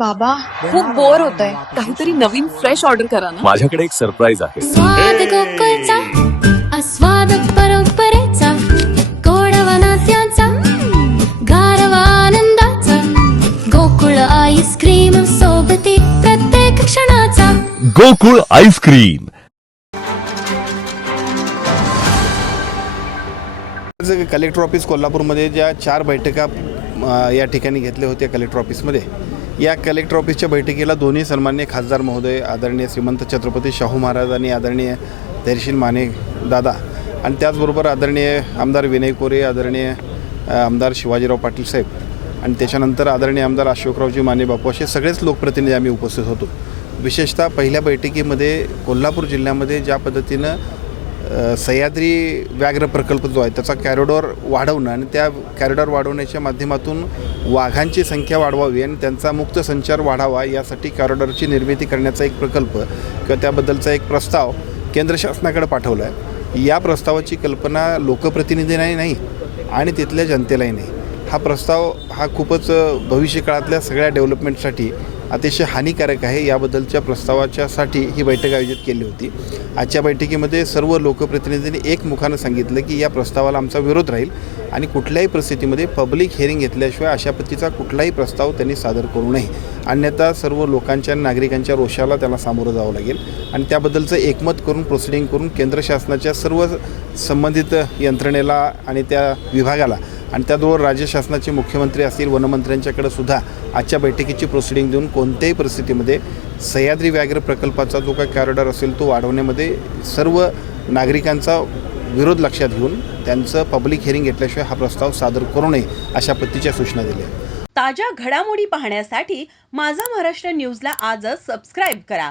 बाबा खूप बोर होतंय, काहीतरी नवीन फ्रेश ऑर्डर करा ना. माझ्याकडे एक सरप्राईज आहे. स्वाद गोकुळचा आस्वाद परंपरेचा गोडवा नात्याचा गारवा आनंदाचा गोकुळ आईस्क्रीम सोबती प्रत्येक क्षणाचा गोकुळ आईस्क्रीम. कलेक्टर ऑफिस कोल्हापूरमध्ये ज्या 4 बैठका या ठिकाणी घेतल्या होत्या कलेक्टर ऑफिसमध्ये, या कलेक्टर ऑफिसच्या बैठकीला दोन्ही सन्माननीय खासदार महोदय आदरणीय श्रीमंत छत्रपती शाहू महाराज आणि आदरणीय धैर्यशील माने दादा आणि त्याचबरोबर आदरणीय आमदार विनय कोरे, आदरणीय आमदार शिवाजीराव पाटील साहेब आणि त्याच्यानंतर आदरणीय आमदार अशोकरावजी माने बापू असे सगळेच लोकप्रतिनिधी आम्ही उपस्थित होतो. विशेषतः पहिल्या बैठकीमध्ये कोल्हापूर जिल्ह्यामध्ये ज्या पद्धतीनं सह्याद्री व्याघ्र प्रकल्प जो आहे त्याचा कॅरिडॉर वाढवणं आणि त्या कॅरिडॉर वाढवण्याच्या माध्यमातून वाघांची संख्या वाढवावी आणि त्यांचा मुक्त संचार वाढावा यासाठी कॅरिडॉरची निर्मिती करण्याचा एक प्रकल्प किंवा त्याबद्दलचा एक प्रस्ताव केंद्र शासनाकडे पाठवला आहे. या प्रस्तावाची कल्पना लोकप्रतिनिधींनाही नाही आणि तिथल्या जनतेलाही नाही. हा प्रस्ताव हा खूपच भविष्यकाळातल्या सगळ्या डेव्हलपमेंटसाठी अतिशय हानिकारक आहे. याबद्दलच्या प्रस्तावाच्यासाठी ही बैठक आयोजित केली होती. आजच्या बैठकीमध्ये सर्व लोकप्रतिनिधींनी एकमुखानं सांगितलं की या प्रस्तावाला आमचा विरोध राहील आणि कुठल्याही परिस्थितीमध्ये पब्लिक हिअरिंग घेतल्याशिवाय अशा पद्धतीचा कुठलाही प्रस्ताव त्यांनी सादर करू नये, अन्यथा सर्व लोकांच्या नागरिकांच्या रोषाला त्याला सामोरं जावं लागेल आणि त्याबद्दलचं एकमत करून प्रोसिडिंग करून केंद्र शासनाच्या सर्व संबंधित यंत्रणेला आणि त्या विभागाला आणि त्याचबरोबर राज्य शासनाचे मुख्यमंत्री असतील, वनमंत्र्यांच्याकडे सुद्धा आजच्या बैठकीची प्रोसिडिंग देऊन कोणत्याही परिस्थितीमध्ये सह्याद्री व्याघ्र प्रकल्पाचा जो काही कॉरिडॉर असेल तो वाढवण्यामध्ये सर्व नागरिकांचा विरोध लक्षात घेऊन त्यांचं पब्लिक हिअरिंग घेतल्याशिवाय हा प्रस्ताव सादर करू नये अशा पद्धतीच्या सूचना दिल्या. ताज्या घडामोडी पाहण्यासाठी माझा महाराष्ट्र न्यूजला आजच सबस्क्राईब करा.